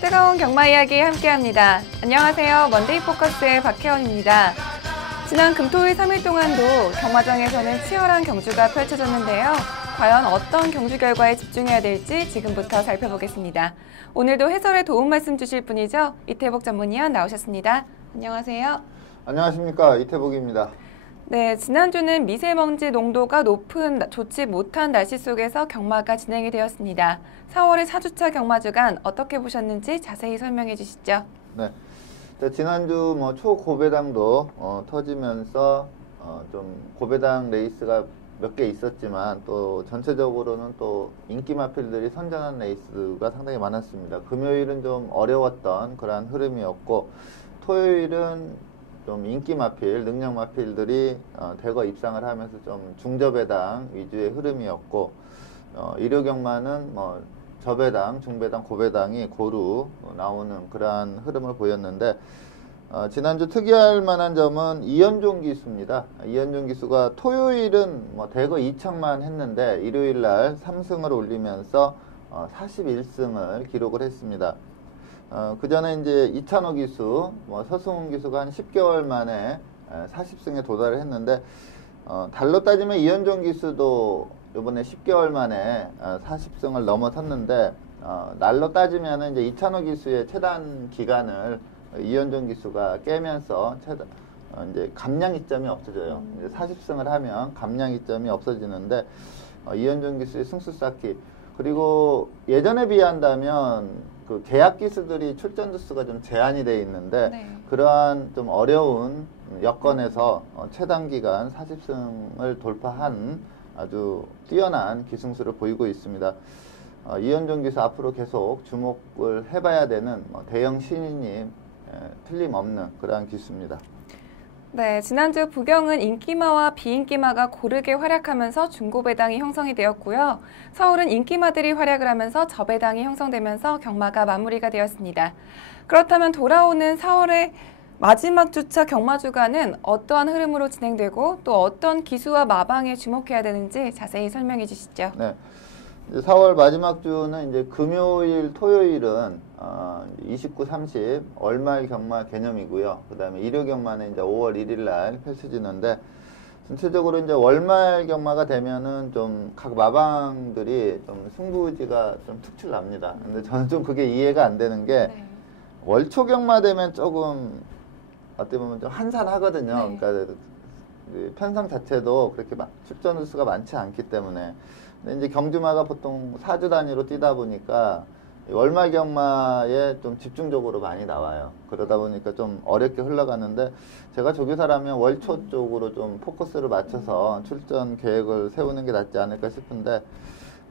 뜨거운 경마 이야기 함께합니다. 안녕하세요. 먼데이 포커스의 박혜원입니다. 지난 금토일 3일 동안도 경마장에서는 치열한 경주가 펼쳐졌는데요. 과연 어떤 경주 결과에 집중해야 될지 지금부터 살펴보겠습니다. 오늘도 해설에 도움 말씀 주실 분이죠. 이태복 전문위원 나오셨습니다. 안녕하세요. 안녕하십니까, 이태복입니다. 네, 지난주는 미세먼지 농도가 높은 좋지 못한 날씨 속에서 경마가 진행이 되었습니다. 4월의 4주차 경마 주간 어떻게 보셨는지 자세히 설명해 주시죠. 네, 지난주 초고배당도 터지면서 좀 고배당 레이스가 몇 개 있었지만 또 전체적으로는 또 인기 마필들이 선전한 레이스가 상당히 많았습니다. 금요일은 좀 어려웠던 그러한 흐름이었고, 토요일은 좀 인기 마필, 능력 마필들이 대거 입상을 하면서 좀 중저배당 위주의 흐름이었고, 일요 경마는 저배당, 중배당, 고배당이 고루 나오는 그러한 흐름을 보였는데, 지난주 특이할 만한 점은 이연종 기수입니다. 이연종 기수가 토요일은 대거 2척만 했는데 일요일 날 3승을 올리면서 41승을 기록을 했습니다. 그 전에 이제 이찬호 기수, 서승훈 기수가 한 10개월 만에 40승에 도달을 했는데, 달로 따지면 이연종 기수도 이번에 10개월 만에 40승을 넘어섰는데, 날로 따지면 이제 이찬호 기수의 최단 기간을 이연종 기수가 깨면서 이제 감량 이점이 없어져요. 이제 40승을 하면 감량 이점이 없어지는데, 이연종 기수의 승수 쌓기, 그리고 예전에 비한다면 그 계약 기수들이 출전 주수가 좀 제한이 돼 있는데, 네. 그러한 좀 어려운 여건에서 최단 기간 40승을 돌파한 아주 뛰어난 기승수를 보이고 있습니다. 이연종 기수 앞으로 계속 주목을 해봐야 되는 대형 신인님 틀림없는 그러한 기수입니다. 네, 지난주 부경은 인기마와 비인기마가 고르게 활약하면서 중고배당이 형성이 되었고요. 서울은 인기마들이 활약을 하면서 저배당이 형성되면서 경마가 마무리가 되었습니다. 그렇다면 돌아오는 4월의 마지막 주차 경마 주간은 어떠한 흐름으로 진행되고 또 어떤 기수와 마방에 주목해야 되는지 자세히 설명해 주시죠. 네. 4월 마지막 주는 이제 금요일, 토요일은 29, 30 월말 경마 개념이고요. 그 다음에 일요 경마는 이제 5월 1일 날 펼쳐지는데, 전체적으로 이제 월말 경마가 되면은 좀 각 마방들이 좀 승부지가 좀 특출납니다. 근데 저는 좀 그게 이해가 안 되는 게, 네. 월초 경마 되면 조금 어떻게 보면 좀 한산하거든요. 네. 그러니까 편성 자체도 그렇게 출전 수가 많지 않기 때문에. 근데 이제 경주마가 보통 4주 단위로 뛰다 보니까 월말 경마에 좀 집중적으로 많이 나와요. 그러다 보니까 좀 어렵게 흘러가는데, 제가 조교사라면 월초 쪽으로 좀 포커스를 맞춰서 출전 계획을 세우는 게 낫지 않을까 싶은데,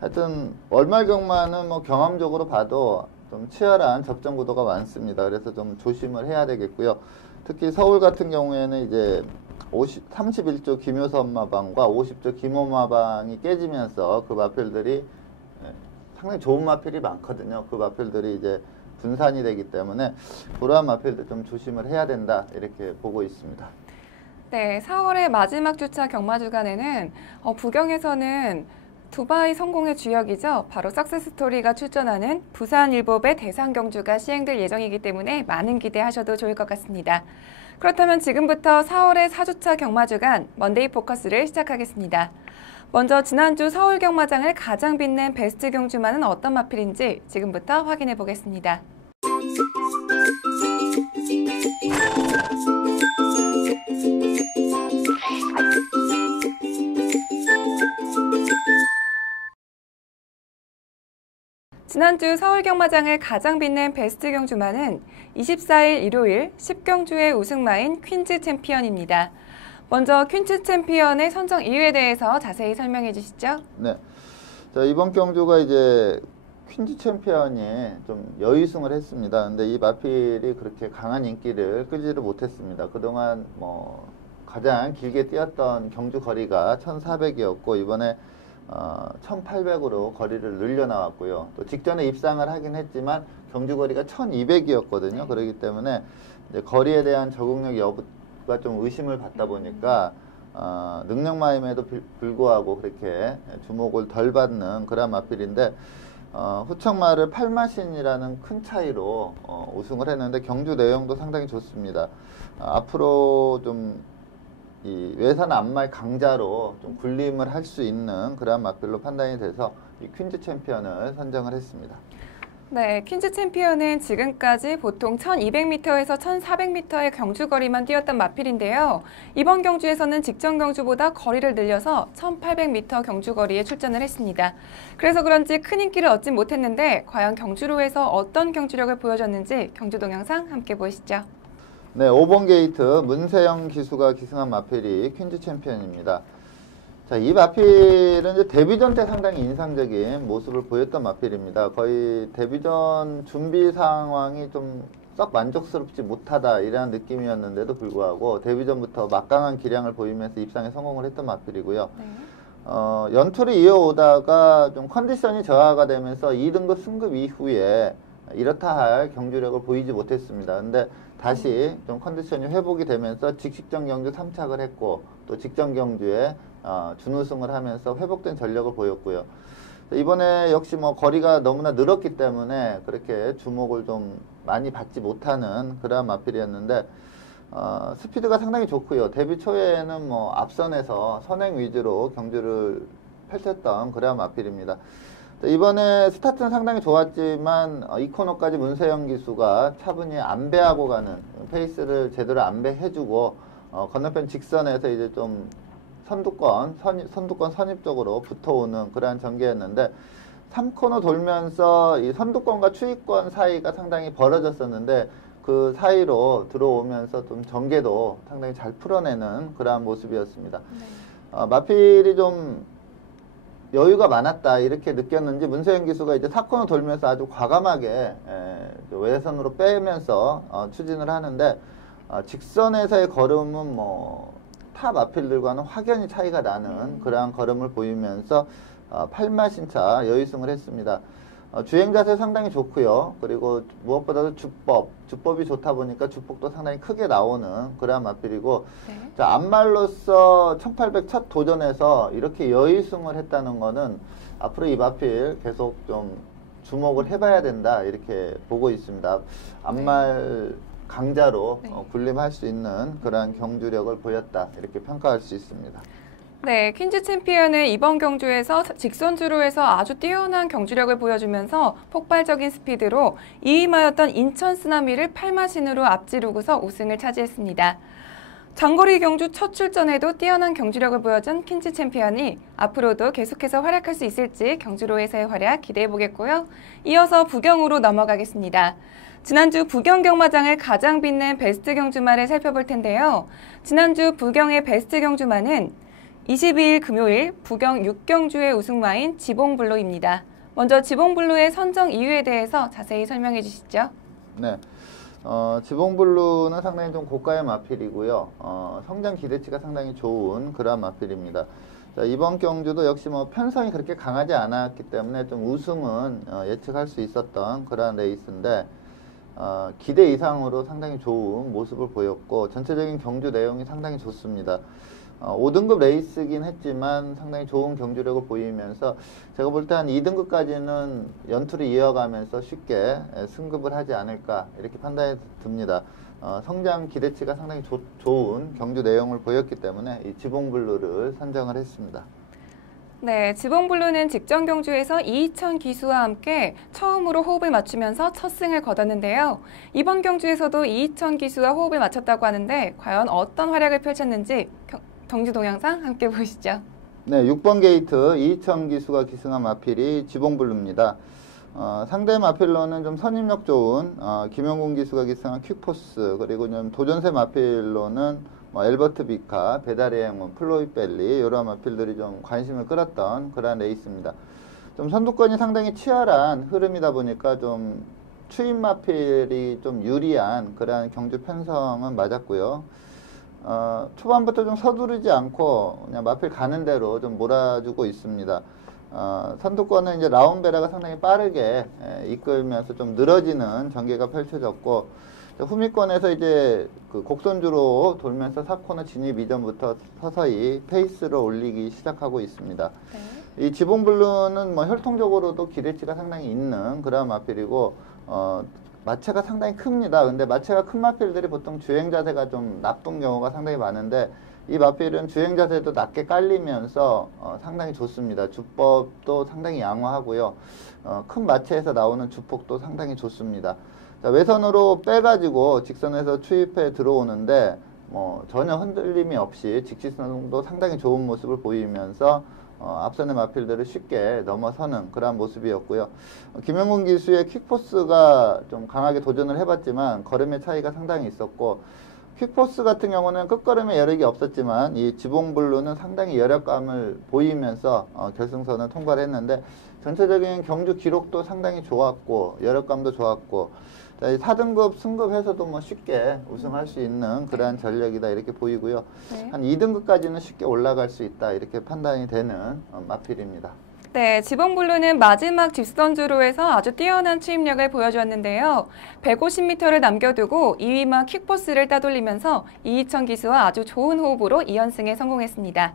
하여튼 월말 경마는 경험적으로 봐도 좀 치열한 접전 구도가 많습니다. 그래서 좀 조심을 해야 되겠고요. 특히 서울 같은 경우에는 이제 31조 김효선 마방과 50조 김호 마방이 깨지면서 그 마필들이 상당히 좋은 마필이 많거든요. 그 마필들이 이제 분산이 되기 때문에 그러한 마필들 좀 조심을 해야 된다, 이렇게 보고 있습니다. 네, 4월의 마지막 주차 경마 주간에는 부경에서는 두바이 성공의 주역이죠. 바로 석세스토리가 출전하는 부산일법의 대상 경주가 시행될 예정이기 때문에 많은 기대하셔도 좋을 것 같습니다. 그렇다면 지금부터 4월의 4주차 경마 주간 먼데이 포커스를 시작하겠습니다. 먼저 지난주 서울 경마장을 가장 빛낸 베스트 경주마는 어떤 마필인지 지금부터 확인해 보겠습니다. 지난주 서울 경마장을 가장 빛낸 베스트 경주마는 24일 일요일 10경주의 우승마인 퀸즈 챔피언입니다. 먼저 퀸즈 챔피언의 선정 이유에 대해서 자세히 설명해 주시죠. 네. 자, 이번 경주가 이제 퀸즈 챔피언이 좀 여의승을 했습니다. 근데 이 마필이 그렇게 강한 인기를 끌지를 못했습니다. 그동안 가장 길게 뛰었던 경주 거리가 1400이었고, 이번에 1800으로 거리를 늘려 나왔고요. 또 직전에 입상을 하긴 했지만 경주 거리가 1200이었거든요. 그렇기 때문에 이제 거리에 대한 적응력 여부가 좀 의심을 받다 보니까 능력마임에도 불구하고 그렇게 주목을 덜 받는 그런 마필인데, 후청마를 8마신이라는 큰 차이로 우승을 했는데 경주 내용도 상당히 좋습니다. 앞으로 좀 이 외산 안마의 강자로 좀 군림을 할 수 있는 그런 마필로 판단이 돼서 이 퀸즈 챔피언을 선정을 했습니다. 네, 퀸즈 챔피언은 지금까지 보통 1200m에서 1400m의 경주 거리만 뛰었던 마필인데요. 이번 경주에서는 직전 경주보다 거리를 늘려서 1800m 경주 거리에 출전을 했습니다. 그래서 그런지 큰 인기를 얻지 못했는데 과연 경주로에서 어떤 경주력을 보여줬는지 경주 동영상 함께 보시죠. 네, 5번 게이트 문세영 기수가 기승한 마필이 퀸즈 챔피언입니다. 자, 이 마필은 이제 데뷔전 때 상당히 인상적인 모습을 보였던 마필입니다. 거의 데뷔전 준비 상황이 좀 썩 만족스럽지 못하다 이런 느낌이었는데도 불구하고 데뷔전부터 막강한 기량을 보이면서 입상에 성공을 했던 마필이고요. 네. 연투를 이어오다가 좀 컨디션이 저하가 되면서 2등급 승급 이후에 이렇다 할 경주력을 보이지 못했습니다. 근데 다시 좀 컨디션이 회복이 되면서 직식전 경주 3착을 했고 또 직전 경주에 준우승을 하면서 회복된 전력을 보였고요. 이번에 역시 뭐 거리가 너무나 늘었기 때문에 그렇게 주목을 좀 많이 받지 못하는 그런 마필이었는데 스피드가 상당히 좋고요. 데뷔 초에는 뭐 앞선에서 선행 위주로 경주를 펼쳤던 그런 마필입니다. 이번에 스타트는 상당히 좋았지만 이 코너까지 문세영 기수가 차분히 안배하고 가는 페이스를 제대로 안배해주고 건너편 직선에서 이제 좀 선두권 선입 쪽으로 붙어오는 그러한 전개였는데 3코너 돌면서 이 선두권과 추위권 사이가 상당히 벌어졌었는데 그 사이로 들어오면서 좀 전개도 상당히 잘 풀어내는 그러한 모습이었습니다. 네. 마필이 좀 여유가 많았다 이렇게 느꼈는지 문세영 기수가 이제 4코너 돌면서 아주 과감하게 외선으로 빼면서 추진을 하는데 직선에서의 걸음은 뭐 타 마필들과는 확연히 차이가 나는 그러한 걸음을 보이면서 8마신차 여유승을 했습니다. 주행 자세 상당히 좋고요. 그리고 무엇보다도 주법이 좋다 보니까 주폭도 상당히 크게 나오는 그러한 마필이고 네. 자, 앞말로서 1800 첫 도전에서 이렇게 여유승을 했다는 거는 앞으로 이 마필 계속 좀 주목을 해봐야 된다 이렇게 보고 있습니다. 앞말 강자로 네. 군림할 수 있는 그러한 경주력을 보였다 이렇게 평가할 수 있습니다. 네, 퀸즈 챔피언은 이번 경주에서 직선주로에서 아주 뛰어난 경주력을 보여주면서 폭발적인 스피드로 2위마였던 인천 쓰나미를 8마신으로 앞지르고서 우승을 차지했습니다. 장거리 경주 첫 출전에도 뛰어난 경주력을 보여준 퀸즈 챔피언이 앞으로도 계속해서 활약할 수 있을지 경주로에서의 활약 기대해보겠고요. 이어서 부경으로 넘어가겠습니다. 지난주 부경 경마장을 가장 빛낸 베스트 경주마를 살펴볼 텐데요. 지난주 부경의 베스트 경주마는 22일 금요일 부경 6경주의 우승마인 지봉블루입니다. 먼저 지봉블루의 선정 이유에 대해서 자세히 설명해 주시죠. 네, 지봉블루는 상당히 좀 고가의 마필이고요. 성장 기대치가 상당히 좋은 그러한 마필입니다. 자, 이번 경주도 역시 뭐 편성이 그렇게 강하지 않았기 때문에 좀 우승은 예측할 수 있었던 그러한 레이스인데 기대 이상으로 상당히 좋은 모습을 보였고 전체적인 경주 내용이 상당히 좋습니다. 5등급 레이스긴 했지만 상당히 좋은 경주력을 보이면서 제가 볼 때 한 2등급까지는 연투를 이어가면서 쉽게 승급을 하지 않을까 이렇게 판단이 듭니다. 성장 기대치가 상당히 좋은 경주 내용을 보였기 때문에 이 지봉블루를 선정을 했습니다. 네, 지봉블루는 직전 경주에서 이희천 기수와 함께 처음으로 호흡을 맞추면서 첫 승을 거뒀는데요. 이번 경주에서도 이희천 기수와 호흡을 맞췄다고 하는데 과연 어떤 활약을 펼쳤는지 경주 동영상 함께 보시죠. 네, 6번 게이트 이희천 기수가 기승한 마필이 지봉블루입니다. 상대 마필로는 좀 선임력 좋은 김영군 기수가 기승한 퀵포스 그리고 좀 도전세 마필로는 엘버트 비카, 배달의 행운, 플로이 벨리 이런 마필들이 좀 관심을 끌었던 그런 레이스입니다. 좀 선두권이 상당히 치열한 흐름이다 보니까 좀 추임 마필이 좀 유리한 그런 경주 편성은 맞았고요. 초반부터 좀 서두르지 않고 그냥 마필 가는 대로 좀 몰아주고 있습니다. 선두권은 이제 라운베라가 상당히 빠르게 이끌면서 좀 늘어지는 전개가 펼쳐졌고 후미권에서 이제 그 곡선주로 돌면서 4코너 진입 이전부터 서서히 페이스를 올리기 시작하고 있습니다. 네. 이 지봉블루는 뭐 혈통적으로도 기대치가 상당히 있는 그런 마필이고, 마체가 상당히 큽니다. 근데 마체가 큰 마필들이 보통 주행 자세가 좀 나쁜 경우가 상당히 많은데, 이 마필은 주행 자세도 낮게 깔리면서 상당히 좋습니다. 주법도 상당히 양호하고요. 큰 마체에서 나오는 주폭도 상당히 좋습니다. 자, 외선으로 빼가지고 직선에서 추입해 들어오는데 전혀 흔들림이 없이 직지선도 상당히 좋은 모습을 보이면서 앞선의 마필들을 쉽게 넘어서는 그러한 모습이었고요. 김영gun 기수의 킥포스가 좀 강하게 도전을 해봤지만 걸음의 차이가 상당히 있었고, 퀵포스 같은 경우는 끝걸음에 여력이 없었지만 이 지봉블루는 상당히 여력감을 보이면서 결승선을 통과를 했는데, 전체적인 경주 기록도 상당히 좋았고 여력감도 좋았고, 자, 이 4등급 승급해서도 뭐 쉽게 우승할 수 있는 그러한 전력이다 이렇게 보이고요. 네. 한 2등급까지는 쉽게 올라갈 수 있다 이렇게 판단이 되는 마필입니다. 네, 지봉블루는 마지막 뒷선주로에서 아주 뛰어난 추임력을 보여주었는데요. 150m를 남겨두고 2위만 킥포스를 따돌리면서 이희천 기수와 아주 좋은 호흡으로 2연승에 성공했습니다.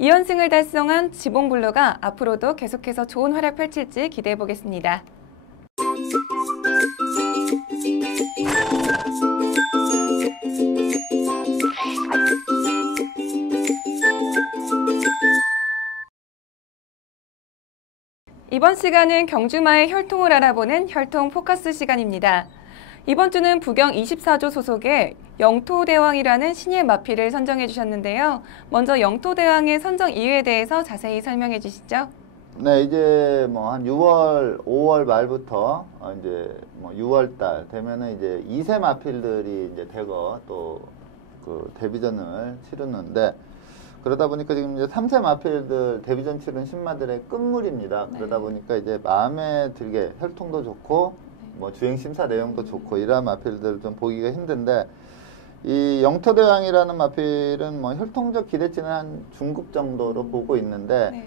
2연승을 달성한 지봉블루가 앞으로도 계속해서 좋은 활약 펼칠지 기대해 보겠습니다. 이번 시간은 경주마의 혈통을 알아보는 혈통 포커스 시간입니다. 이번 주는 부경 24조 소속의 영토대왕이라는 신예 마필을 선정해 주셨는데요. 먼저 영토대왕의 선정 이유에 대해서 자세히 설명해 주시죠. 네, 이제 뭐 한 6월, 5월 말부터 이제 뭐 6월 달 되면은 이제 2세 마필들이 이제 대거 또 그 데뷔전을 치르는데, 그러다 보니까 지금 이제 3세 마필들 데뷔전 치른 신마들의 끝물입니다. 그러다 보니까 이제 마음에 들게 혈통도 좋고 뭐 주행 심사 내용도 좋고 이러한 마필들을 좀 보기가 힘든데, 이 영토대왕이라는 마필은 뭐 혈통적 기대치는 한 중급 정도로 보고 있는데,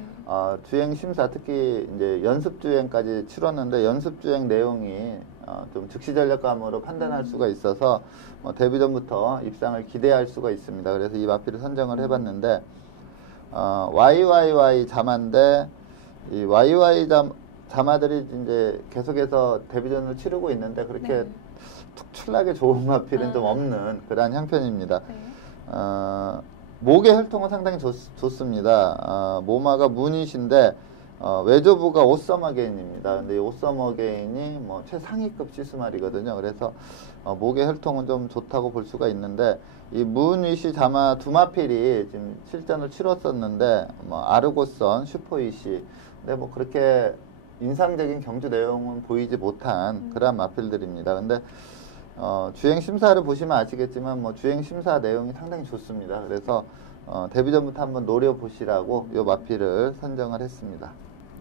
주행 심사 특히 이제 연습 주행까지 치렀는데 연습 주행 내용이 좀 즉시 전력감으로 판단할 수가 있어서 데뷔전부터 입상을 기대할 수가 있습니다. 그래서 이 마필을 선정을 해봤는데, YYY 자마인데 이 YY 자마들이 이제 계속해서 데뷔전을 치르고 있는데 그렇게 특출나게 좋은 마필은 좀 없는 그러한 형편입니다. 목의 혈통은 상당히 좋습니다. 모마가 무닛인데 외조부가 오서머게인입니다. 근데 이 오서머게인이 뭐 최상위급 시스말이거든요. 그래서 목의 혈통은 좀 좋다고 볼 수가 있는데, 이 무닛이 자마 두 마필이 지금 실전을 치렀었는데 뭐 아르고선, 슈퍼이시, 근데 뭐 그렇게 인상적인 경주 내용은 보이지 못한 그러한 마필들입니다. 근데 주행 심사를 보시면 아시겠지만 뭐 주행 심사 내용이 상당히 좋습니다. 그래서 데뷔전부터 한번 노려보시라고 이 마필을 선정을 했습니다.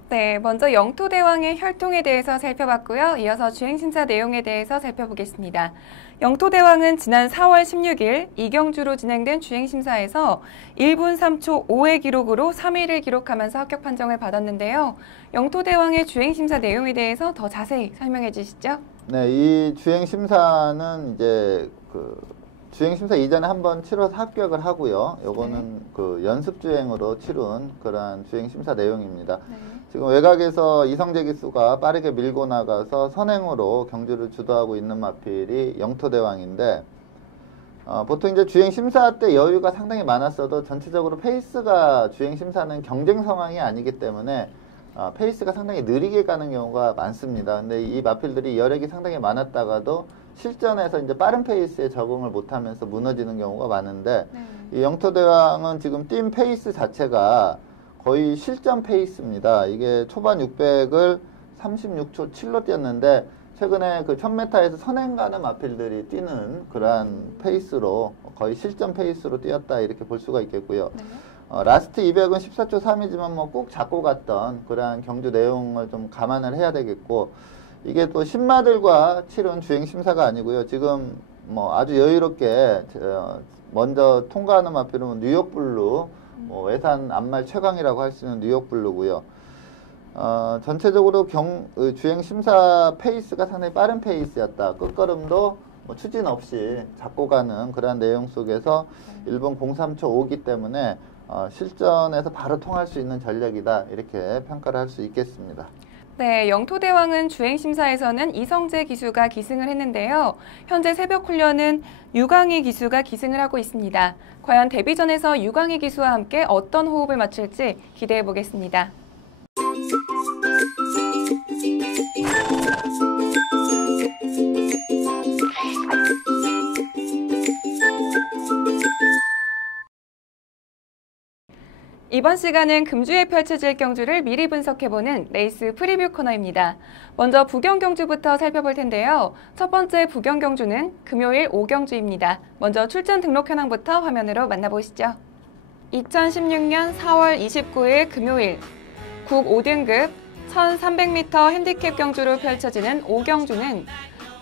네, 먼저 영토대왕의 혈통에 대해서 살펴봤고요. 이어서 주행심사 내용에 대해서 살펴보겠습니다. 영토대왕은 지난 4월 16일 이경주로 진행된 주행심사에서 1분 3초 5의 기록으로 3위를 기록하면서 합격 판정을 받았는데요. 영토대왕의 주행심사 내용에 대해서 더 자세히 설명해 주시죠. 네, 이 주행심사는 이제 주행심사 이전에 한번 치러서 합격을 하고요. 요거는 그 연습주행으로 치른 그러한 주행심사 내용입니다. 지금 외곽에서 이성재 기수가 빠르게 밀고 나가서 선행으로 경주를 주도하고 있는 마필이 영토대왕인데, 보통 이제 주행심사 때 여유가 상당히 많았어도 전체적으로 페이스가 주행심사는 경쟁 상황이 아니기 때문에 페이스가 상당히 느리게 가는 경우가 많습니다. 근데 이 마필들이 여력이 상당히 많았다가도 실전에서 이제 빠른 페이스에 적응을 못하면서 무너지는 경우가 많은데, 이 영토대왕은 지금 뛴 페이스 자체가 거의 실전 페이스입니다. 이게 초반 600을 36초 7로 뛰었는데 최근에 그 1000m에서 선행 가는 마필들이 뛰는 그러한 페이스로 거의 실전 페이스로 뛰었다 이렇게 볼 수가 있겠고요. 라스트 200은 14초 3이지만 뭐 꼭 잡고 갔던 그러한 경주 내용을 좀 감안을 해야 되겠고, 이게 또 신마들과 치른 주행 심사가 아니고요. 지금 뭐 아주 여유롭게 먼저 통과하는 마필은 뉴욕 블루, 뭐 외산 안말 최강이라고 할 수 있는 뉴욕 블루고요. 전체적으로 주행 심사 페이스가 상당히 빠른 페이스였다. 끝걸음도 뭐 추진 없이 잡고 가는 그런 내용 속에서 일본 0.3초 5기 때문에 실전에서 바로 통할 수 있는 전력이다 이렇게 평가를 할 수 있겠습니다. 네, 영토대왕은 주행심사에서는 이성재 기수가 기승을 했는데요. 현재 새벽 훈련은 유광희 기수가 기승을 하고 있습니다. 과연 데뷔전에서 유광희 기수와 함께 어떤 호흡을 맞출지 기대해 보겠습니다. 이번 시간은 금주에 펼쳐질 경주를 미리 분석해보는 레이스 프리뷰 코너입니다. 먼저 부경 경주부터 살펴볼 텐데요. 첫 번째 부경 경주는 금요일 5경주입니다. 먼저 출전 등록 현황부터 화면으로 만나보시죠. 2016년 4월 29일 금요일 국 5등급 1300m 핸디캡 경주로 펼쳐지는 5경주는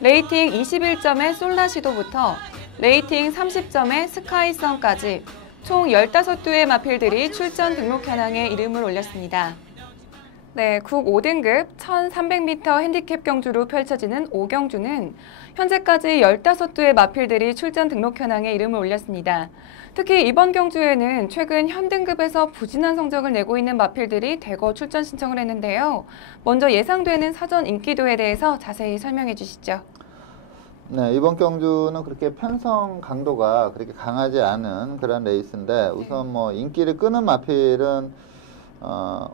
레이팅 21점의 솔라시도부터 레이팅 30점의 스카이선까지 총 15두의 마필들이 출전 등록 현황에 이름을 올렸습니다. 네, 국 5등급 1300m 핸디캡 경주로 펼쳐지는 5경주는 현재까지 15두의 마필들이 출전 등록 현황에 이름을 올렸습니다. 특히 이번 경주에는 최근 현등급에서 부진한 성적을 내고 있는 마필들이 대거 출전 신청을 했는데요. 먼저 예상되는 사전 인기도에 대해서 자세히 설명해 주시죠. 네, 이번 경주는 그렇게 편성 강도가 그렇게 강하지 않은 그런 레이스인데 우선 뭐 인기를 끄는 마필은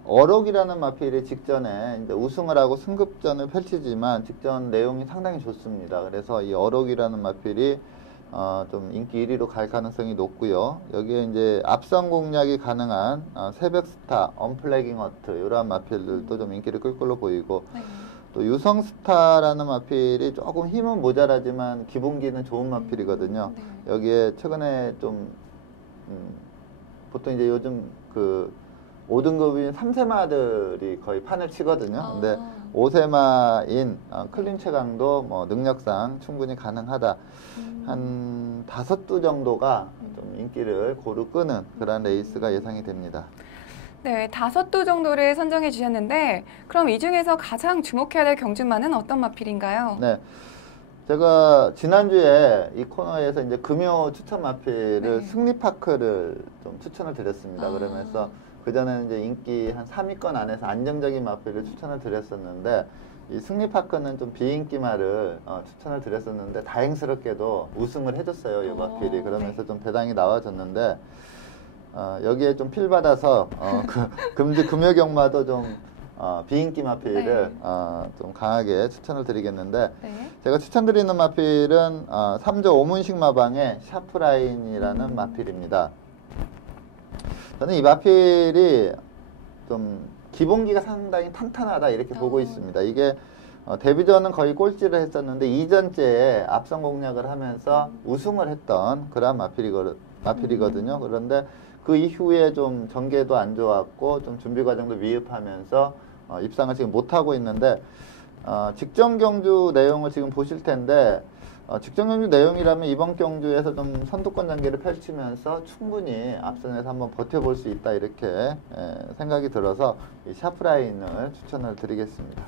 어록이라는 마필이 직전에 이제 우승을 하고 승급전을 펼치지만 직전 내용이 상당히 좋습니다. 그래서 이 어록이라는 마필이 좀 인기 1위로 갈 가능성이 높고요. 여기에 이제 앞선 공략이 가능한 새벽스타, 언플래깅 허트 이러한 마필들도 좀 인기를 끌 걸로 보이고 또 유성스타라는 마필이 조금 힘은 모자라지만 기본기는 좋은 마필이거든요. 여기에 최근에 좀 보통 이제 요즘 그 5등급인 3세마들이 거의 판을 치거든요. 근데 5세마인 클린 최강도 뭐 능력상 충분히 가능하다. 한 5두 정도가 좀 인기를 고루 끄는 그런 레이스가 예상이 됩니다. 네, 5두 정도를 선정해 주셨는데 그럼 이 중에서 가장 주목해야 될 경주마는 어떤 마필인가요? 네, 제가 지난주에 이 코너에서 이제 금요 추천 마필을 승리파크를 좀 추천을 드렸습니다. 그러면서 그전에는 이제 인기 한 3위권 안에서 안정적인 마필을 추천을 드렸었는데 이 승리파크는 좀 비인기마를 추천을 드렸었는데 다행스럽게도 우승을 해줬어요. 이 마필이. 그러면서 좀 배당이 나와졌는데 여기에 좀 필받아서 금요 경마도 좀 비인기 마필을 좀 강하게 추천을 드리겠는데 제가 추천드리는 마필은 3조 오문식 마방의 샤프라인이라는 마필입니다. 저는 이 마필이 좀 기본기가 상당히 탄탄하다 이렇게 보고 있습니다. 이게 데뷔전은 거의 꼴찌를 했었는데 이전째에 앞선 공략을 하면서 우승을 했던 그런 마필이거든요. 그런데 그 이후에 좀 전개도 안 좋았고 좀 준비 과정도 미흡하면서 입상을 지금 못하고 있는데 직전 경주 내용을 지금 보실 텐데 직전 경주 내용이라면 이번 경주에서 좀 선두권 전개를 펼치면서 충분히 앞선에서 한번 버텨볼 수 있다 이렇게 생각이 들어서 이 샤프라인을 추천을 드리겠습니다.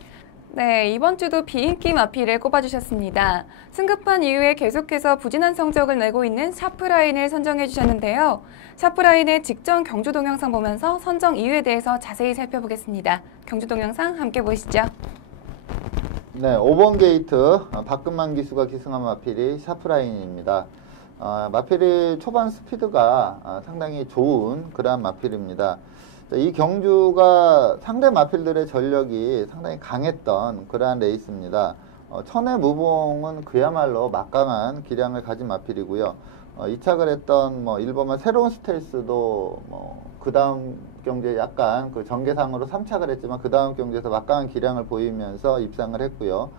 네, 이번 주도 비인기 마필을 꼽아주셨습니다. 승급한 이후에 계속해서 부진한 성적을 내고 있는 샤프라인을 선정해 주셨는데요. 샤프라인의 직전 경주 동영상 보면서 선정 이유에 대해서 자세히 살펴보겠습니다. 경주 동영상 함께 보시죠. 네, 5번 게이트 박근만 기수가 기승한 마필이 샤프라인입니다. 마필이 초반 스피드가 상당히 좋은 그러한 마필입니다. 이 경주가 상대 마필들의 전력이 상당히 강했던 그러한 레이스입니다. 천의 무봉은 그야말로 막강한 기량을 가진 마필이고요. 이착을 했던 일본만 새로운 스텔스도 그 다음 경주에 약간 그 전개상으로 3착을 했지만 그 다음 경주에서 막강한 기량을 보이면서 입상을 했고요.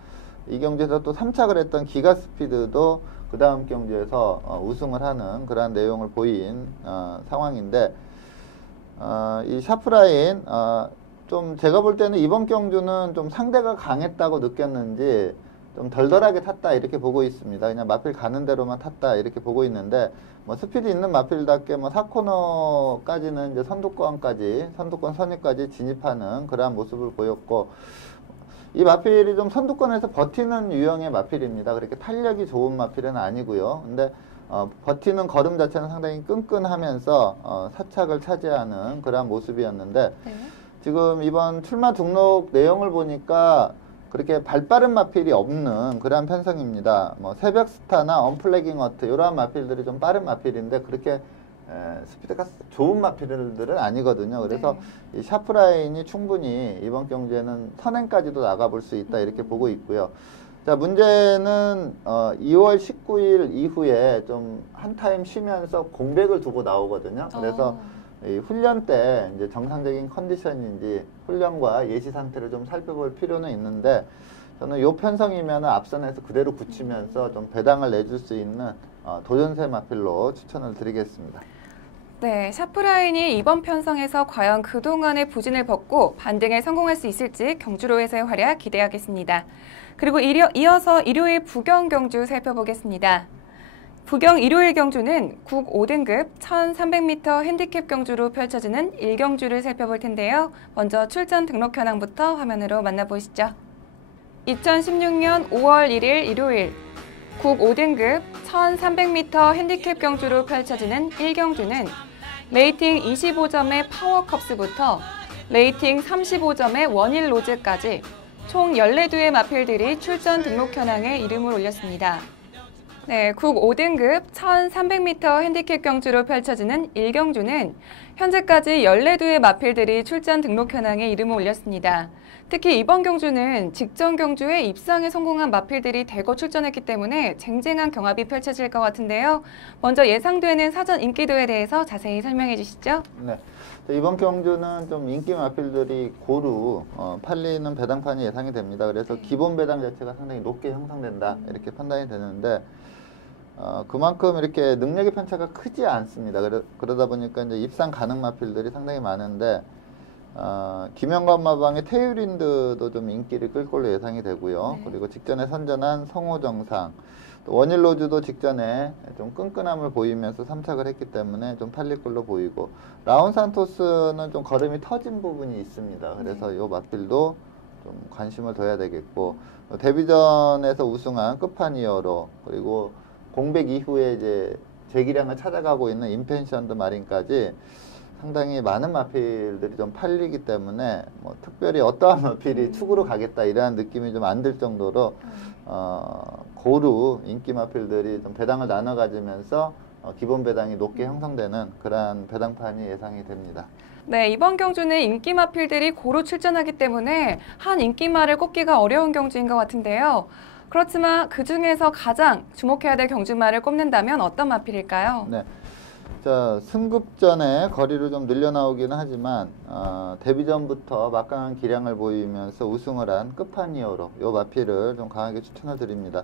이 경주에서 또 3착을 했던 기가 스피드도 그 다음 경주에서 우승을 하는 그러한 내용을 보인 상황인데 이 샤프라인 좀 제가 볼 때는 이번 경주는 좀 상대가 강했다고 느꼈는지 좀 덜덜하게 탔다 이렇게 보고 있습니다. 그냥 마필 가는 대로만 탔다 이렇게 보고 있는데 스피드 있는 마필답게 4코너까지는 이제 선두권 선위까지 진입하는 그러한 모습을 보였고 이 마필이 좀 선두권에서 버티는 유형의 마필입니다. 그렇게 탄력이 좋은 마필은 아니고요. 근데 버티는 걸음 자체는 상당히 끈끈하면서 사착을 차지하는 그런 모습이었는데 네. 지금 이번 출마 등록 내용을 보니까 그렇게 발빠른 마필이 없는 그런 편성입니다. 뭐 새벽 스타나 언플래깅 어트 이러한 마필들이 좀 빠른 마필인데 그렇게 스피드가 좋은 마필들은 아니거든요. 그래서 이 샤프라인이 충분히 이번 경주에는 선행까지도 나가볼 수 있다 이렇게 보고 있고요. 자, 문제는 2월 19일 이후에 좀 한 타임 쉬면서 공백을 두고 나오거든요. 그래서 이 훈련 때 이제 정상적인 컨디션인지 훈련과 예시 상태를 좀 살펴볼 필요는 있는데 저는 요 편성이면 앞선에서 그대로 굳히면서 좀 배당을 내줄 수 있는 도전세 마필로 추천을 드리겠습니다. 네, 샤프라인이 이번 편성에서 과연 그동안의 부진을 벗고 반등에 성공할 수 있을지 경주로에서의 활약 기대하겠습니다. 그리고 이어서 일요일 부경 경주 살펴보겠습니다. 부경 일요일 경주는 국 5등급 1300m 핸디캡 경주로 펼쳐지는 1경주를 살펴볼 텐데요. 먼저 출전 등록 현황부터 화면으로 만나보시죠. 2016년 5월 1일 일요일 국 5등급 1300m 핸디캡 경주로 펼쳐지는 1경주는 레이팅 25점의 파워컵스부터 레이팅 35점의 원일 로즈까지 총 14두의 마필들이 출전 등록 현황에 이름을 올렸습니다. 네, 국 5등급 1300m 핸디캡 경주로 펼쳐지는 1경주는 현재까지 14두의 마필들이 출전 등록 현황에 이름을 올렸습니다. 특히 이번 경주는 직전 경주에 입상에 성공한 마필들이 대거 출전했기 때문에 쟁쟁한 경합이 펼쳐질 것 같은데요. 먼저 예상되는 사전 인기도에 대해서 자세히 설명해 주시죠. 네. 이번 경주는 좀 인기 마필들이 고루 팔리는 배당판이 예상이 됩니다. 그래서 기본 배당 자체가 상당히 높게 형성된다 이렇게 판단이 되는데 그만큼 이렇게 능력의 편차가 크지 않습니다. 그러다 보니까 이제 입상 가능 마필들이 상당히 많은데 김영관 마방의 테일윈드도 좀 인기를 끌 걸로 예상이 되고요. 네. 그리고 직전에 선전한 성호정상, 또 원일로즈도 직전에 좀 끈끈함을 보이면서 삼착을 했기 때문에 좀 팔릴 걸로 보이고 라운산토스는 좀 걸음이 터진 부분이 있습니다. 그래서 이 마필도 좀 관심을 둬야 되겠고 데뷔전에서 우승한 끝판이어로 그리고 공백 이후에 이제 재기량을 찾아가고 있는 인펜션드 마린까지 상당히 많은 마필들이 좀 팔리기 때문에 뭐 특별히 어떠한 마필이 축으로 가겠다 이러한 느낌이 좀 안 들 정도로 고루 인기 마필들이 좀 배당을 나눠 가지면서 기본 배당이 높게 형성되는 그러한 배당판이 예상이 됩니다. 네, 이번 경주는 인기 마필들이 고루 출전하기 때문에 한 인기마를 꼽기가 어려운 경주인 것 같은데요. 그렇지만 그 중에서 가장 주목해야 될 경주마를 꼽는다면 어떤 마필일까요? 네. 자, 승급전에 거리를 좀 늘려나오기는 하지만 데뷔전부터 막강한 기량을 보이면서 우승을 한 끝판이어로 이 마필을 좀 강하게 추천을 드립니다.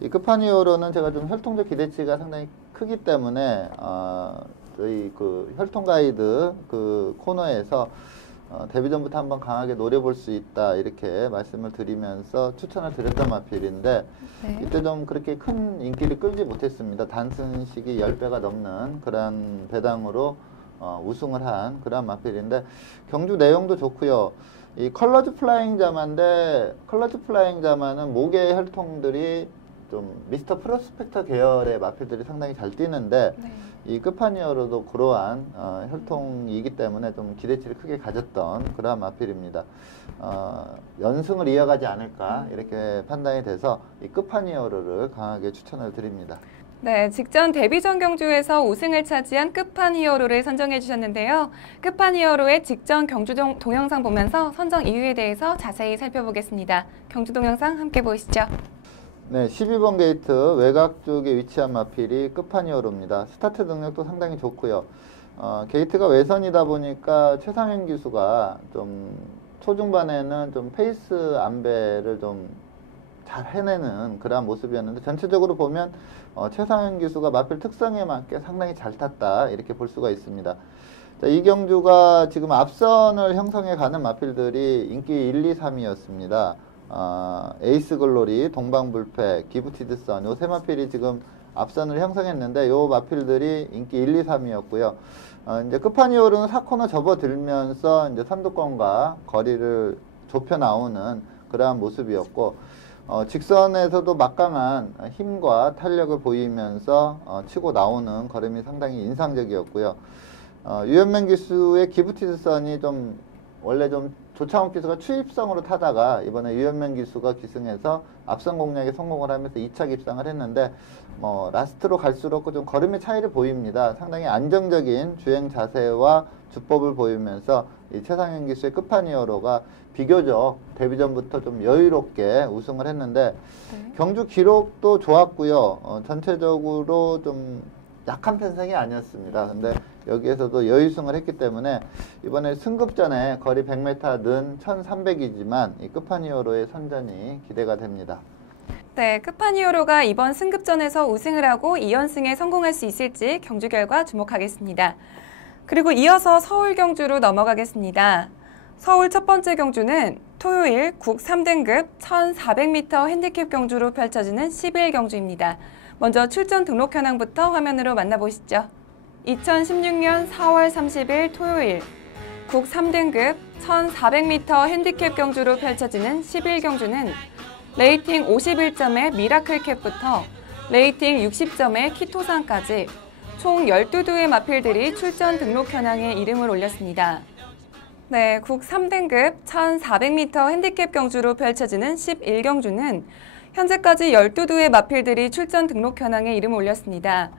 이 끝판이어로는 제가 좀 혈통적 기대치가 상당히 크기 때문에 저희 그 혈통 가이드 그 코너에서 데뷔전부터 한번 강하게 노려볼 수 있다 이렇게 말씀을 드리면서 추천을 드렸던 마필인데 네. 이때 좀 그렇게 큰 인기를 끌지 못했습니다. 단순식이 10배가 넘는 그런 배당으로 우승을 한 그런 마필인데 경주 내용도 좋고요. 이 컬러즈 플라잉 자마인데 컬러즈 플라잉 자마는 목의 혈통들이 좀 미스터 프로스펙터 계열의 마필들이 상당히 잘 뛰는데 네. 이 끝판이어로도 그러한 혈통이기 때문에 좀 기대치를 크게 가졌던 그러한 마필입니다. 연승을 이어가지 않을까 이렇게 판단이 돼서 이 끝판이어로를 강하게 추천을 드립니다. 네, 직전 데뷔전 경주에서 우승을 차지한 끝판히어로를 선정해 주셨는데요. 끝판히어로의 직전 경주 동영상 보면서 선정 이유에 대해서 자세히 살펴보겠습니다. 경주 동영상 함께 보시죠. 네, 12번 게이트 외곽 쪽에 위치한 마필이 끝판이어로입니다. 스타트 능력도 상당히 좋고요. 게이트가 외선이다 보니까 최상현 기수가 좀 초중반에는 좀 페이스 안배를 좀 잘 해내는 그러한 모습이었는데 전체적으로 보면 최상현 기수가 마필 특성에 맞게 상당히 잘 탔다 이렇게 볼 수가 있습니다. 자, 이 경주가 지금 앞선을 형성해 가는 마필들이 인기 1, 2, 3위였습니다. 에이스 글로리, 동방불패, 기프티드 선, 요 세 마필이 지금 앞선을 형성했는데 요 마필들이 인기 1, 2, 3위였고요. 이제 끝판이오르는 4코너 접어들면서 이제 선두권과 거리를 좁혀 나오는 그러한 모습이었고 직선에서도 막강한 힘과 탄력을 보이면서 치고 나오는 걸음이 상당히 인상적이었고요. 유현명 기수의 기프티드선이 좀 원래 좀 조창욱 기수가 추입성으로 타다가 이번에 유현명 기수가 기승해서 앞선 공략에 성공을 하면서 2차 입상을 했는데 라스트로 갈수록 좀 걸음의 차이를 보입니다. 상당히 안정적인 주행 자세와 주법을 보이면서 이 최상현 기수의 끝판이어로가 비교적 데뷔 전부터 좀 여유롭게 우승을 했는데 경주 기록도 좋았고요. 전체적으로 좀 약한 편성이 아니었습니다. 근데 여기에서도 여유승을 했기 때문에 이번에 승급전에 거리 100m 는 1300이지만 이 끝판이어로의 선전이 기대가 됩니다. 네, 끝판이어로가 이번 승급전에서 우승을 하고 2연승에 성공할 수 있을지 경주 결과 주목하겠습니다. 그리고 이어서 서울 경주로 넘어가겠습니다. 서울 첫 번째 경주는 토요일 국 3등급 1400m 핸디캡 경주로 펼쳐지는 11경주입니다. 먼저 출전 등록 현황부터 화면으로 만나보시죠. 2016년 4월 30일 토요일 국 3등급 1400m 핸디캡 경주로 펼쳐지는 11경주는 레이팅 51점의 미라클캡부터 레이팅 60점의 키토산까지 총 12두의 마필들이 출전 등록 현황에 이름을 올렸습니다. 네, 국 3등급 1400m 핸디캡 경주로 펼쳐지는 11경주는 현재까지 12두의 마필들이 출전 등록 현황에 이름을 올렸습니다.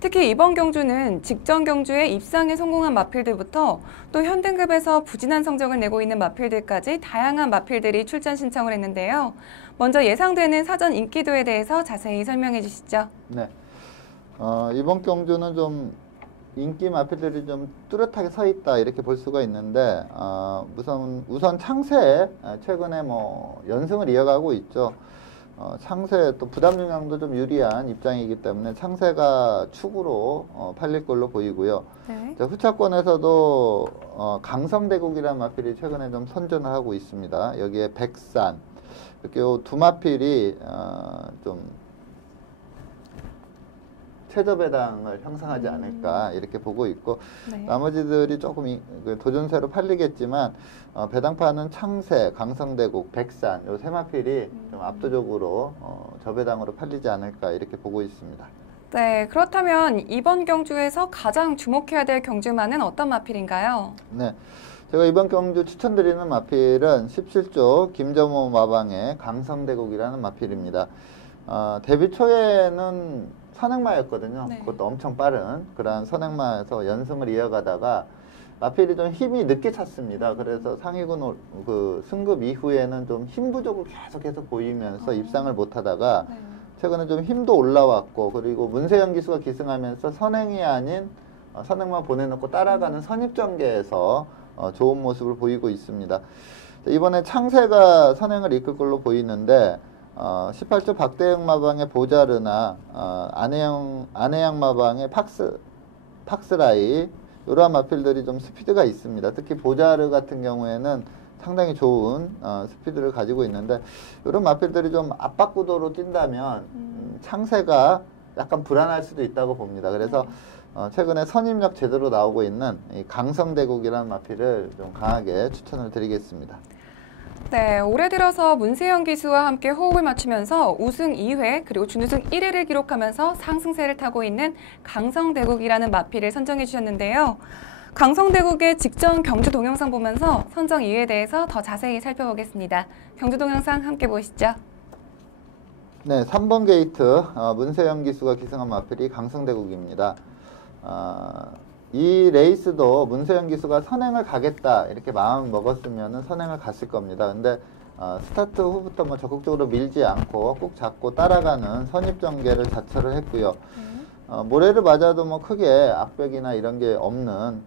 특히 이번 경주는 직전 경주에 입상에 성공한 마필들부터 또 현등급에서 부진한 성적을 내고 있는 마필들까지 다양한 마필들이 출전 신청을 했는데요. 먼저 예상되는 사전 인기도에 대해서 자세히 설명해 주시죠. 네, 이번 경주는 좀 인기 마필들이 좀 뚜렷하게 서 있다 이렇게 볼 수가 있는데 우선 창세 최근에 연승을 이어가고 있죠. 창세 또 부담 중량도 좀 유리한 입장이기 때문에 창세가 축으로 팔릴 걸로 보이고요. 네. 후차권에서도 강성대국이라는 마필이 최근에 좀 선전을 하고 있습니다. 여기에 백산 이렇게 두 마필이 좀 최저 배당을 형성하지 않을까 이렇게 보고 있고 네. 나머지들이 조금 도전세로 팔리겠지만 배당파는 창세, 강성대국, 백산 요 세 마필이 좀 압도적으로 저배당으로 팔리지 않을까 이렇게 보고 있습니다. 네, 그렇다면 이번 경주에서 가장 주목해야 될 경주마는 어떤 마필인가요? 네, 제가 이번 경주 추천드리는 마필은 17조 김점호 마방의 강성대국이라는 마필입니다. 데뷔 초에는 선행마였거든요. 네. 그것도 엄청 빠른 그러한 선행마에서 연승을 이어가다가 마필이 좀 힘이 늦게 찼습니다. 그래서 상위군 승급 이후에는 좀 힘 부족을 계속해서 보이면서 입상을 못하다가 네. 최근에 좀 힘도 올라왔고 그리고 문세영 기수가 기승하면서 선행이 아닌 선행만 보내놓고 따라가는 선입전개에서 좋은 모습을 보이고 있습니다. 이번에 창세가 선행을 이끌 걸로 보이는데 18조 박대영 마방의 보자르나 안혜영 마방의 팍스라이 이러한 마필들이 좀 스피드가 있습니다. 특히 보자르 같은 경우에는 상당히 좋은 스피드를 가지고 있는데 이런 마필들이 좀 압박구도로 뛴다면 창세가 약간 불안할 수도 있다고 봅니다. 그래서 최근에 선임력 제대로 나오고 있는 이 강성대국이라는 마필을 좀 강하게 추천을 드리겠습니다. 네, 올해 들어서 문세영 기수와 함께 호흡을 맞추면서 우승 2회 그리고 준우승 1회를 기록하면서 상승세를 타고 있는 강성대국이라는 마필을 선정해 주셨는데요. 강성대국의 직전 경주 동영상 보면서 선정 이유에 대해서 더 자세히 살펴보겠습니다. 경주 동영상 함께 보시죠. 네, 3번 게이트 문세영 기수가 기승한 마필이 강성대국입니다. 이 레이스도 문세영 기수가 선행을 가겠다 이렇게 마음 먹었으면 선행을 갔을 겁니다. 근데 스타트 후부터 적극적으로 밀지 않고 꾹 잡고 따라가는 선입전개를 자처를 했고요. 모래를 맞아도 크게 악백이나 이런 게 없는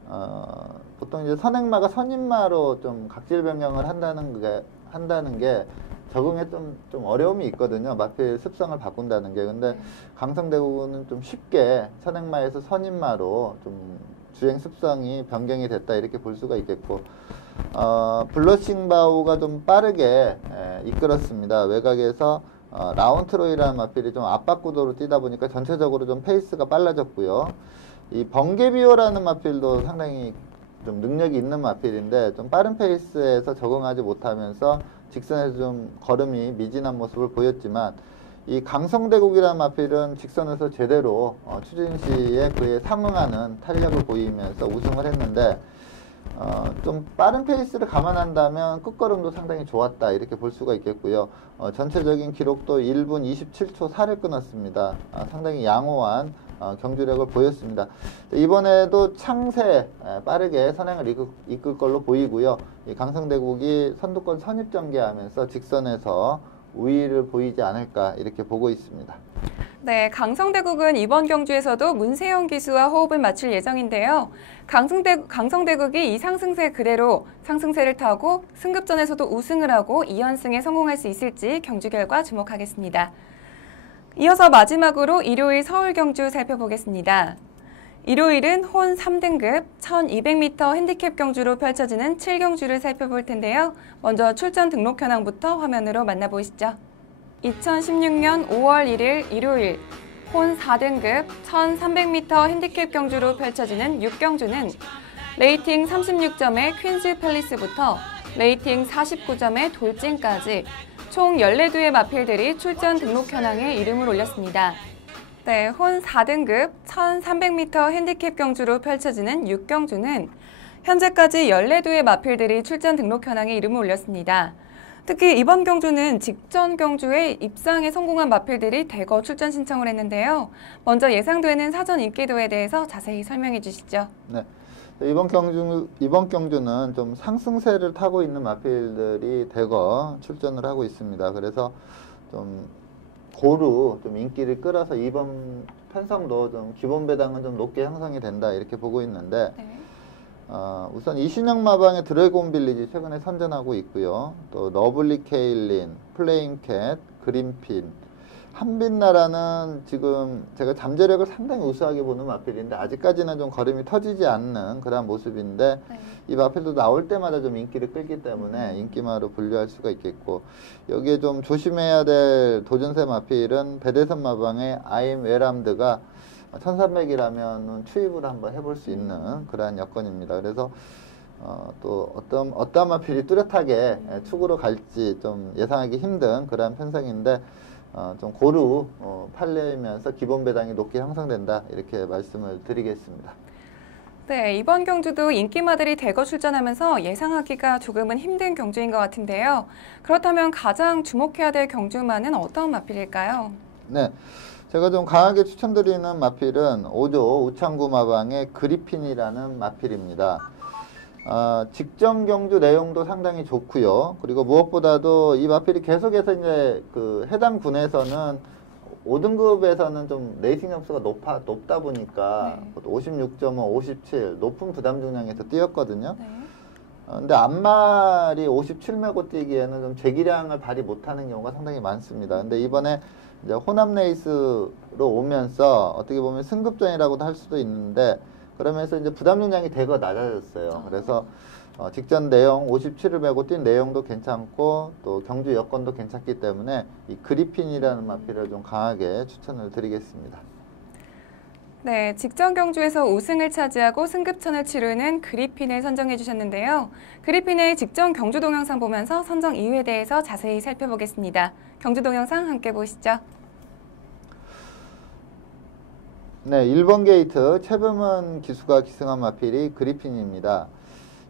보통 이제 선행마가 선임마로 좀 각질 변경을 한다는 게 적응에 좀 어려움이 있거든요. 마필 습성을 바꾼다는 게. 근데 강성대국은 좀 쉽게 선행마에서 선임마로 좀 주행 습성이 변경이 됐다 이렇게 볼 수가 있겠고 블러싱바우가 좀 빠르게 이끌었습니다. 외곽에서 라운트로이라는 마필이 좀 압박구도로 뛰다 보니까 전체적으로 좀 페이스가 빨라졌고요. 이 번개비오라는 마필도 상당히 좀 능력이 있는 마필인데 좀 빠른 페이스에서 적응하지 못하면서 직선에서 좀 걸음이 미진한 모습을 보였지만 이 강성대국이라는 마필은 직선에서 제대로 추진 시에 그에 상응하는 탄력을 보이면서 우승을 했는데 좀 빠른 페이스를 감안한다면 끝걸음도 상당히 좋았다 이렇게 볼 수가 있겠고요. 전체적인 기록도 1분 27초 4를 끊었습니다. 상당히 양호한 경주력을 보였습니다. 이번에도 창세 빠르게 선행을 이끌 걸로 보이고요. 이 강성대국이 선두권 선입전개하면서 직선에서 우위를 보이지 않을까 이렇게 보고 있습니다. 네, 강성대국은 이번 경주에서도 문세영 기수와 호흡을 맞출 예정인데요. 강성대국이 이 상승세 그대로 상승세를 타고 승급전에서도 우승을 하고 2연승에 성공할 수 있을지 경주 결과 주목하겠습니다. 이어서 마지막으로 일요일 서울 경주 살펴보겠습니다. 일요일은 혼 3등급 1200m 핸디캡 경주로 펼쳐지는 7경주를 살펴볼 텐데요. 먼저 출전 등록 현황부터 화면으로 만나보시죠. 2016년 5월 1일 일요일 혼 4등급 1300m 핸디캡 경주로 펼쳐지는 6경주는 레이팅 36점의 퀸즈 팰리스부터 레이팅 49점의 돌진까지 총 14두의 마필들이 출전 등록 현황에 이름을 올렸습니다. 네, 혼 4등급 1300m 핸디캡 경주로 펼쳐지는 6경주는 현재까지 14두의 마필들이 출전 등록 현황에 이름을 올렸습니다. 특히 이번 경주는 직전 경주에 입상에 성공한 마필들이 대거 출전 신청을 했는데요. 먼저 예상되는 사전 인기도에 대해서 자세히 설명해 주시죠. 네. 이번 경주는 좀 상승세를 타고 있는 마필들이 대거 출전을 하고 있습니다. 그래서 좀 고루 좀 인기를 끌어서 이번 편성도 좀 기본 배당은 좀 높게 형성이 된다 이렇게 보고 있는데 네. 우선 이신영 마방의 드래곤 빌리지 최근에 선전하고 있고요. 또 너블리 케일린, 플레인캣, 그린핀, 한빛나라는 지금 제가 잠재력을 상당히 우수하게 보는 마필인데 아직까지는 좀 걸음이 터지지 않는 그런 모습인데 네. 이 마필도 나올 때마다 좀 인기를 끌기 때문에 인기마로 분류할 수가 있겠고 여기에 좀 조심해야 될 도전세 마필은 배대선 마방의 아임 웨람드가 1300이라면 추입을 한번 해볼 수 있는 그러한 여건입니다. 그래서 또 어떤 마필이 뚜렷하게 축으로 갈지 좀 예상하기 힘든 그러한 편성인데 좀 고루 팔리면서 기본 배당이 높게 형성된다 이렇게 말씀을 드리겠습니다. 네, 이번 경주도 인기마들이 대거 출전하면서 예상하기가 조금은 힘든 경주인 것 같은데요. 그렇다면 가장 주목해야 될 경주마는 어떤 마필일까요? 네, 제가 좀 강하게 추천드리는 마필은 5조 우창구 마방의 그리핀이라는 마필입니다. 직전 경주 내용도 상당히 좋고요. 그리고 무엇보다도 이 마필이 계속해서 이제 그 해당 군에서는 5등급에서는 좀 레이싱 점수가 높다 보니까 네. 56.5, 57 높은 부담 중량에서 뛰었거든요. 네. 근데 앞말이 57메고 뛰기에는 좀 제기량을 발휘 못하는 경우가 상당히 많습니다. 근데 이번에 이제 혼합 레이스로 오면서 어떻게 보면 승급전이라고도 할 수도 있는데 그러면서 이제 부담 중량이 대거 낮아졌어요. 그래서 직전 내용 57을 메고 뛴 내용도 괜찮고 또 경주 여건도 괜찮기 때문에 이 그리핀이라는 마필을 좀 강하게 추천을 드리겠습니다. 네, 직전 경주에서 우승을 차지하고 승급전을 치르는 그리핀을 선정해 주셨는데요. 그리핀의 직전 경주 동영상 보면서 선정 이유에 대해서 자세히 살펴보겠습니다. 경주 동영상 함께 보시죠. 네, 1번 게이트 최범은 기수가 기승한 마필이 그리핀입니다.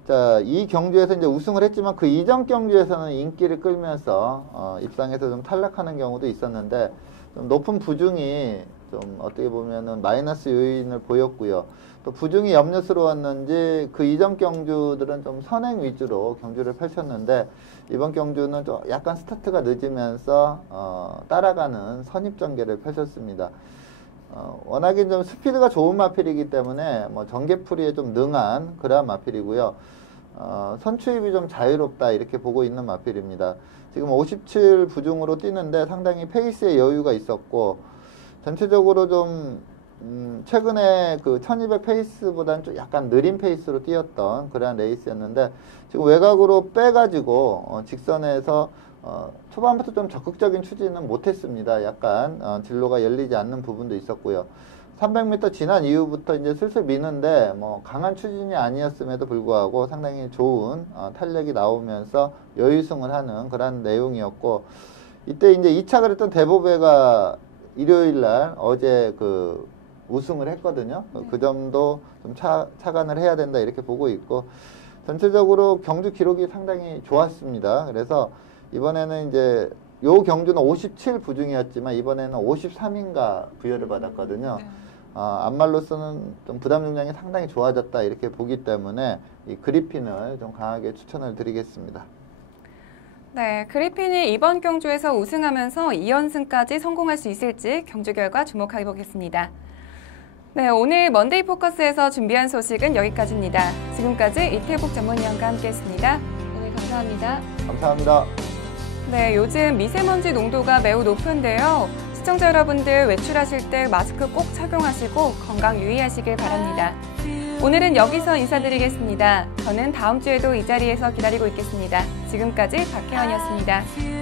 자, 이 경주에서 이제 우승을 했지만 그 이전 경주에서는 인기를 끌면서 입상에서 좀 탈락하는 경우도 있었는데 좀 높은 부중이 좀 어떻게 보면은 마이너스 요인을 보였고요. 또 부중이 염려스러웠는지 그 이전 경주들은 좀 선행 위주로 경주를 펼쳤는데 이번 경주는 좀 약간 스타트가 늦으면서 따라가는 선입전개를 펼쳤습니다. 워낙에 좀 스피드가 좋은 마필이기 때문에 뭐 전개풀이에 좀 능한 그러한 마필이고요. 선추입이 좀 자유롭다 이렇게 보고 있는 마필입니다. 지금 57 부중으로 뛰는데 상당히 페이스에 여유가 있었고 전체적으로 좀 최근에 그 1200 페이스보다는 좀 약간 느린 페이스로 뛰었던 그러한 레이스였는데 지금 외곽으로 빼가지고 직선에서 초반부터 좀 적극적인 추진은 못했습니다. 약간 진로가 열리지 않는 부분도 있었고요. 300m 지난 이후부터 이제 슬슬 미는데 뭐 강한 추진이 아니었음에도 불구하고 상당히 좋은 탄력이 나오면서 여유승을 하는 그런 내용이었고, 이때 이제 2차 그랬던 대보배가 일요일 날 어제 그 우승을 했거든요. 그 점도 좀 차관을 해야 된다 이렇게 보고 있고, 전체적으로 경주 기록이 상당히 좋았습니다. 그래서 이번에는 이제 요 경주는 57 부중이었지만 이번에는 53인가 부여를 받았거든요. 안말로서는 좀 부담 중량이 상당히 좋아졌다 이렇게 보기 때문에 이 그리핀을 좀 강하게 추천을 드리겠습니다. 네, 그리핀이 이번 경주에서 우승하면서 2연승까지 성공할 수 있을지 경주 결과 주목해 보겠습니다. 네, 오늘 먼데이 포커스에서 준비한 소식은 여기까지입니다. 지금까지 이태복 전문위원과 함께했습니다. 오늘 감사합니다. 감사합니다. 네, 요즘 미세먼지 농도가 매우 높은데요. 시청자 여러분들 외출하실 때 마스크 꼭 착용하시고 건강 유의하시길 바랍니다. 오늘은 여기서 인사드리겠습니다. 저는 다음 주에도 이 자리에서 기다리고 있겠습니다. 지금까지 박혜원이었습니다.